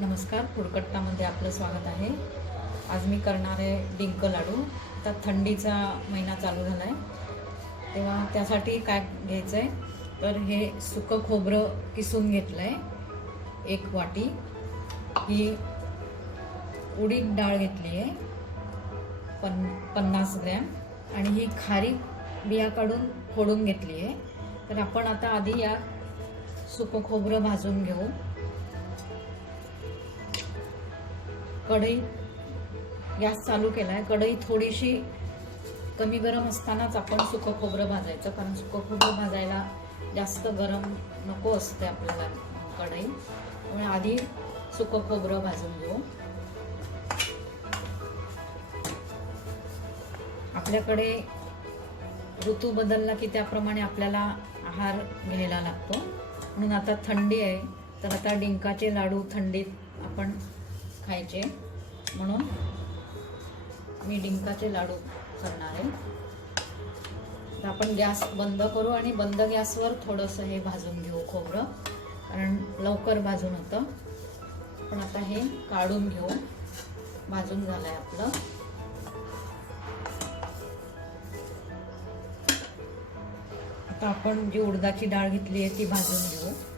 नमस्कार फुडकट्टामध्ये आपलं स्वागत आहे. आज मी करणार आहे डिंक लाडू. आता थंडीचा महिना चालू झाला आहे तेव्हा त्यासाठी काय घ्यायचं आहे तर हे सुकं खोबरं किसून घेतलं आहे एक वाटी. ही उडीद डाळ घेतली आहे. पन पन्नास ग्रॅम. आणि ही खारी बिया काढून फोडून घेतली आहे. तर आपण आता आधी या सुकं खोबरं भाजून घेऊ. कढई गॅस चालू केला आहे कढई थोडीशी कमी गरम असतानाच आपण सुकं खोबरं भाजायचं कारण सुकं खोबरं भाजायला जास्त गरम नको असते आपल्याला कढई. त्यामुळे आधी सुकं खोबरं भाजून घेऊ. आपल्याकडे ऋतू बदलला की त्याप्रमाणे आपल्याला आहार घ्यायला लागतो. म्हणून आता थंडी आहे तर आता डिंकाचे लाडू थंडीत आपण खायचे. म्हणून मी डिंकाचे लाडू करणार आहे. तर आपण गॅस बंद करू आणि बंद गॅसवर थोडंसं हे भाजून घेऊ खोबरं कारण लवकर भाजून होतं. पण आता हे काढून घेऊ. भाजून झालं आहे आपलं. आता आपण जी उडदाची डाळ घेतली आहे ती भाजून घेऊ.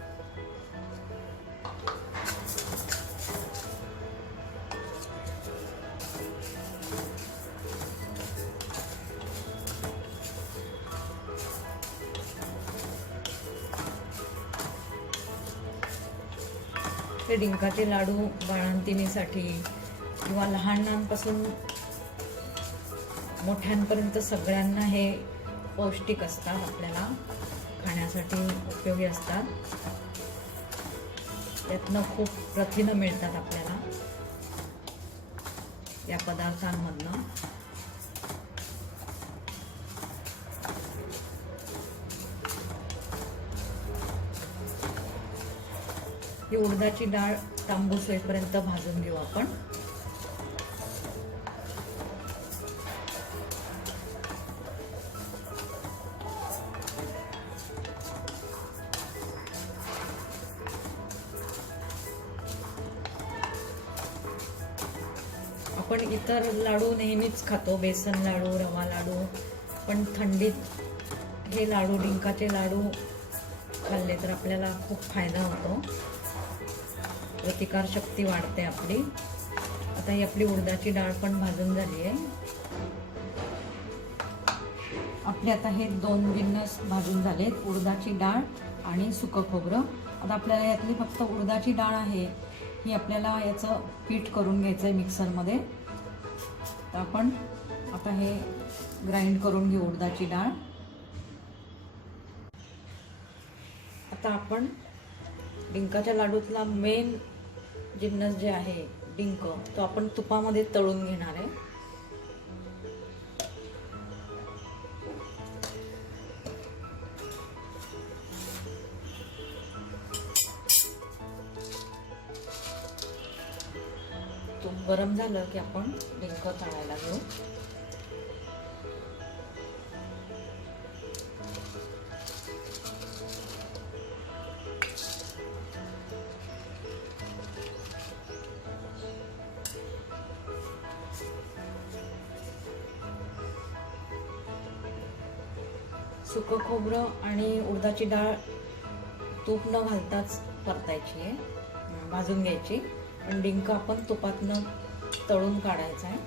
हे डिंकाचे लाडू बाळंतिणीसाठी किंवा लहानांपासून मोठ्यांपर्यंत सगळ्यांना हे पौष्टिक असतात आपल्याला खाण्यासाठी उपयोगी असतात. त्यातनं खूप प्रथिनं मिळतात आपल्याला या पदार्थांमधनं. ही उडदाची डाळ तांबूस होईपर्यंत भाजून घेऊ आपण. आपण इतर लाडू नेहमीच खातो बेसन लाडू रवा लाडू पण थंडीत हे लाडू डिंकाचे लाडू खाल्ले तर आपल्याला खूप फायदा होतो. प्रतिकारशक्ती वाढते आपली. आता ही आपली उडदाची डाळ पण भाजून झाली आहे. आपले आता हे दोन जिन्नस भाजून झालेत उडदाची डाळ आणि सुकं खोबरं. आता आपल्याला यातली फक्त उडदाची डाळ आहे ही आपल्याला याचं पीठ करून घ्यायचं आहे मिक्सरमध्ये. तर आपण आता हे ग्राइंड करून घेऊ उडदाची डाळ. आता आपण डिंकाच्या लाडूतला मेन जिन्नस जे आहे डिंक तो आपण तुपामध्ये तळून घेणार आहे. तूप गरम झालं की आपण डिंक तळायला घेऊ. सुकं खोबरं आणि उडदाची डाळ तूप न घालताच परतायची आहे. भाजून घ्यायची. आणि डिंक आपण तुपातनं तळून काढायचा आहे.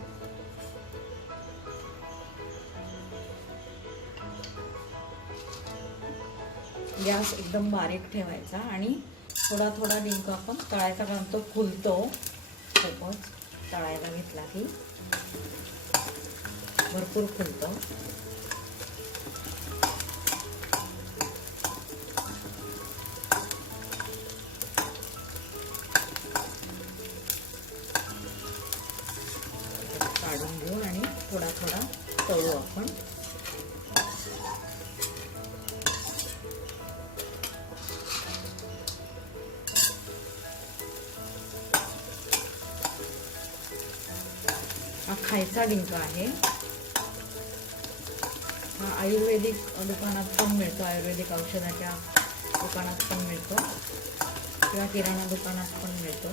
गॅस एकदम बारीक ठेवायचा आणि थोडा थोडा डिंक आपण तळायचा कारण तो फुलतो. खूपच तळायला घेतला की भरपूर फुलतं. खायचा डिंका आहे. हा आयुर्वेदिक दुकानात पण मिळतो आयुर्वेदिक औषधाच्या दुकानात पण मिळतो. किंवा किराणा दुकानात पण मिळतो.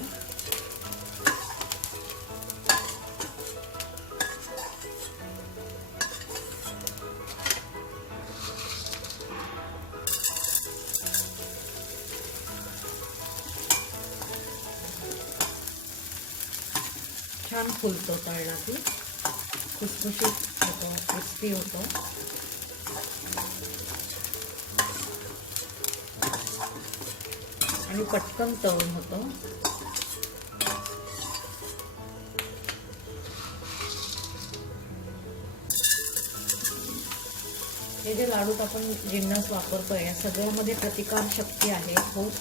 छान फुलतो तळला की खुसखुशीत होतो क्रिस्पी होतो. आणि पटकन तळून होतो. हे जे लाडूत आपण जिन्नस वापरतोय या सगळ्यामध्ये प्रतिकार शक्ती आहे. खूप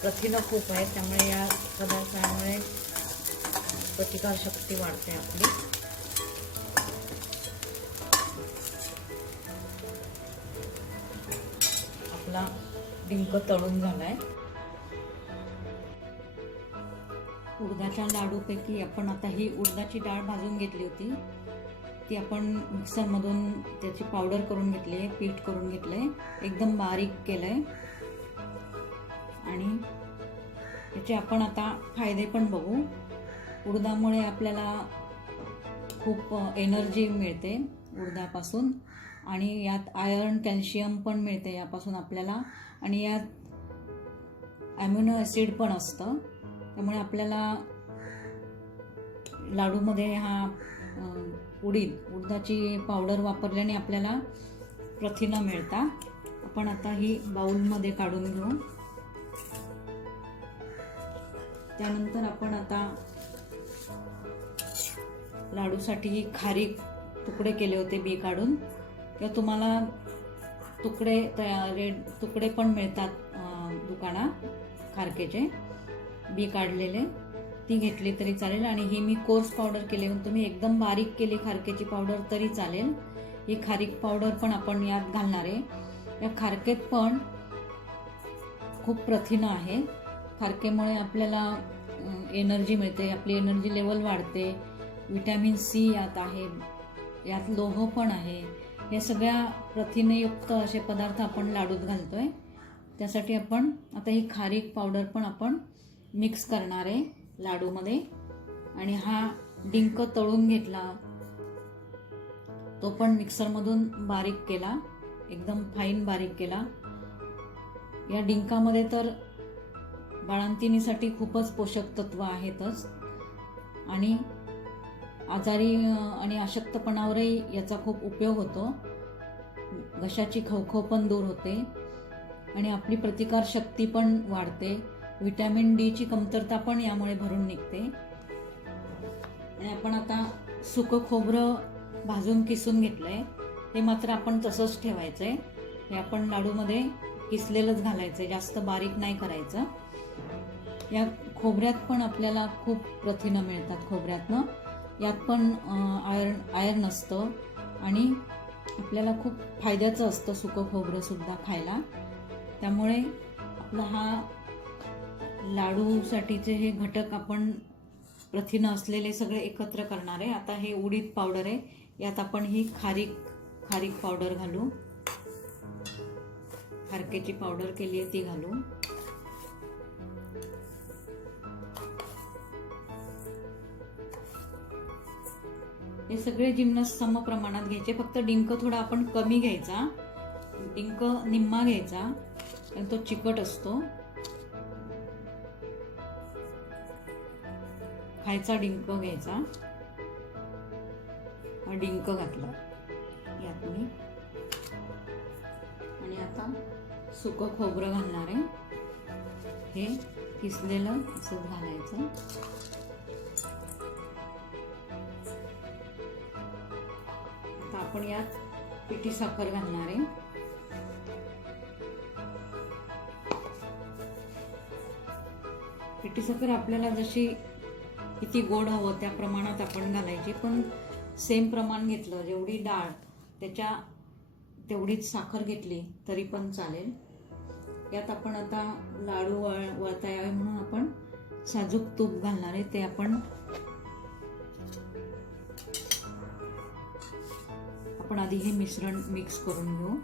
प्रथिनं खूप आहेत त्यामुळे या पदार्थामुळे प्रतिकार शक्ती वाढते आपली. आपला डिंक तळून झालाय. उडदाच्या लाडूपैकी आपण आता ही उडदाची डाळ भाजून घेतली होती. ती आपण मिक्सरमधून त्याची पावडर करून घेतली आहे पीठ करून घेतलं आहे एकदम बारीक केलं आहे आणि त्याचे आपण आता फायदे पण बघू. उडदामुळे आपल्याला खूप एनर्जी मिळते उडदापासून. आणि यात आयर्न कॅल्शियम पण मिळते यापासून आपल्याला. आणि यात ॲम्युनो ॲसिड पण असतं. त्यामुळे आपल्याला लाडूमध्ये हा उडीद उडदाची पावडर वापरल्याने आपल्याला प्रथिनं मिळतात. आपण आता ही बाउलमध्ये काढून घेऊ. त्यानंतर आपण आता लाडूसाठी खारीक तुकडे केले होते बी काढून. किंवा तुम्हाला तुकडे तया रेड तुकडे पण मिळतात दुकानात खारकेचे. बी काढलेले ती घेतली तरी चालेल. आणि ही मी कोर्स पावडर केली म्हणून तुम्ही एकदम बारीक केली खारकेची पावडर तरी चालेल. ही खारीक पावडर पण आपण यात घालणार आहे. या खारकेत पण खूप प्रथिनं आहे. खारकेमुळे आपल्याला एनर्जी मिळते. आपली एनर्जी लेवल वाढते. विटॅमिन सी यात आहे यात लोह पण आहे. या सगळ्या प्रथिनयुक्त असे पदार्थ आपण लाडूत घालतो आहे त्यासाठी आपण आता ही खारीक पावडर पण आपण मिक्स करणार आहे लाडूमध्ये. आणि हा डिंक तळून घेतला तो पण मिक्सरमधून बारीक केला एकदम फाईन बारीक केला. या डिंकामध्ये तर बाळंतिणीसाठी खूपच पोषक तत्व आहेतच. आणि आजारी आणि अशक्तपणावरही याचा खूप उपयोग होतो. घशाची खवखव पण दूर होते आणि आपली प्रतिकारशक्ती पण वाढते. व्हिटॅमिन डीची कमतरता पण यामुळे भरून निघते. आणि आपण आता सुकं खोबरं भाजून किसून घेतलं आहे हे मात्र आपण तसंच ठेवायचं आहे हे आपण लाडूमध्ये किसलेलंच घालायचं आहे जास्त बारीक नाही करायचं. या खोबऱ्यात पण आपल्याला खूप प्रथिनं मिळतात खोबऱ्यातनं. यात पण आयर्न आयर्न असतं. आणि आपल्याला खूप फायद्याचं असतं सुकं खोबरंसुद्धा खायला. त्यामुळे आपला हा लाडूसाठीचे हे घटक आपण प्रथिनं असलेले सगळे एकत्र करणार आहे. आता हे उडीद पावडर आहे. यात आपण ही खारीक खारीक पावडर घालू. खारकेची पावडर केली आहे ती घालू. हे सगळे जिन्नस सम प्रमाणात घ्यायचे. फक्त डिंक थोडा आपण कमी घ्यायचा. डिंक निम्मा घ्यायचा. कारण तो चिकट असतो. खायचा डिंक घ्यायचा. हा डिंक घातला. यात मी. आणि आता सुकं खोबरं घालणार आहे. हे किसलेलं असं घालायचं. आपण यात पिठी साखर घालणार आहे. पिठी साखर आपल्याला जशी किती गोड हवं त्या प्रमाणात आपण घालायची पण सेम प्रमाण घेतलं जेवढी डाळ त्याच्या तेवढीच साखर घेतली तरी पण चालेल. यात आपण आता लाडू वळ वळता यावे म्हणून आपण साजूक तूप घालणार आहे ते आपण आपण आधी हे मिश्रण मिक्स करून घेऊ.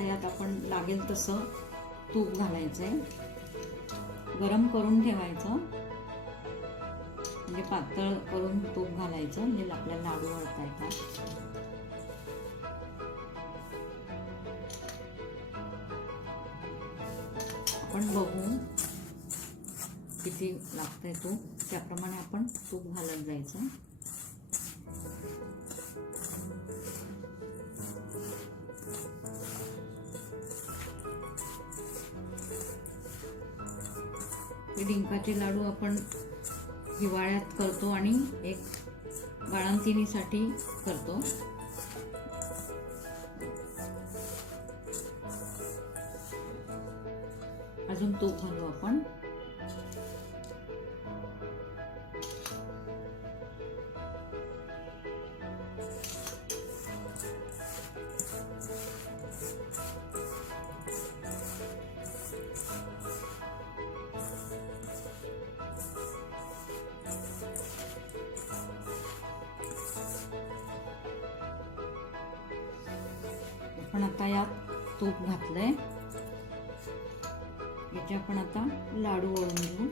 आता यात आपण लागेल तसं. तूप घालायचं आहे गरम करून ठेवायचं. म्हणजे पातळ करून तूप घालायचं. म्हणजे आपल्याला लाडू वळता येतात आपण बघू किती लागतंय तूप. त्याप्रमाणे आपण तूप घालत जायचं. डिंकाचे लाडू आपण हिवाळ्यात करतो आणि एक बाळंतिणीसाठी करतो. अजून तूप घालू आपण. आपण आता यात तूप घातलंय. याचे आपण आता लाडू वळून घेऊ.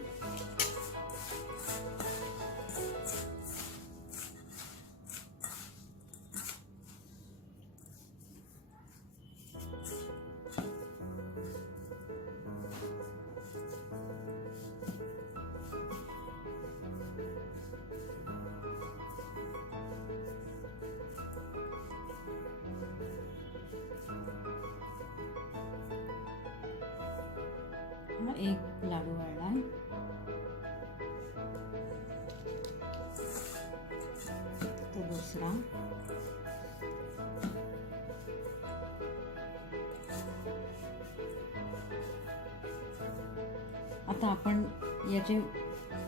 हा एक लाडू वाढलाय. तो दुसरा. आता आपण याचे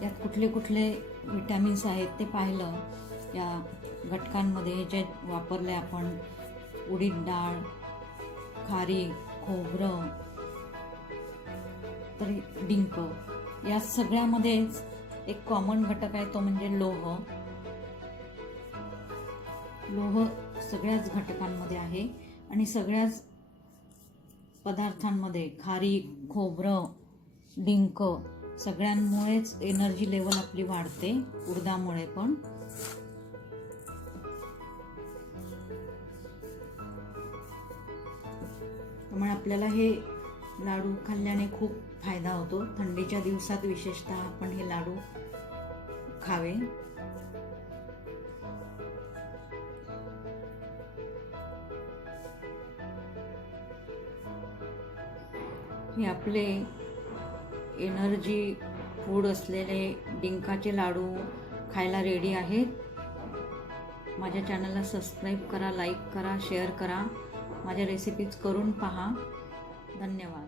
यात कुठले कुठले विटॅमिन्स आहेत ते पाहिलं. या घटकांमध्ये जे वापरले आपण उडीद डाळ खारी खोबरं तर डिंक. या सगळ्यामध्येच एक कॉमन घटक आहे तो म्हणजे लोह. लोह सगळ्याच घटकांमध्ये आहे आणि सगळ्याच पदार्थांमध्ये खारी खोबरं डिंक सगळ्यांमुळेच एनर्जी लेवल आपली वाढते उर्दामुळे पण. त्यामुळे आपल्याला हे लाडू खाल्ल्याने खूप फायदा होतो. थंडीच्या दिवसात विशेषतः आपण हे लाडू खावे. हे आपले एनर्जी फूड असलेले डिंकाचे लाडू खायला रेडी आहेत. माझ्या चॅनलला सबस्क्राईब करा लाईक करा शेअर करा. माझ्या रेसिपीज करून पहा. धन्यवाद.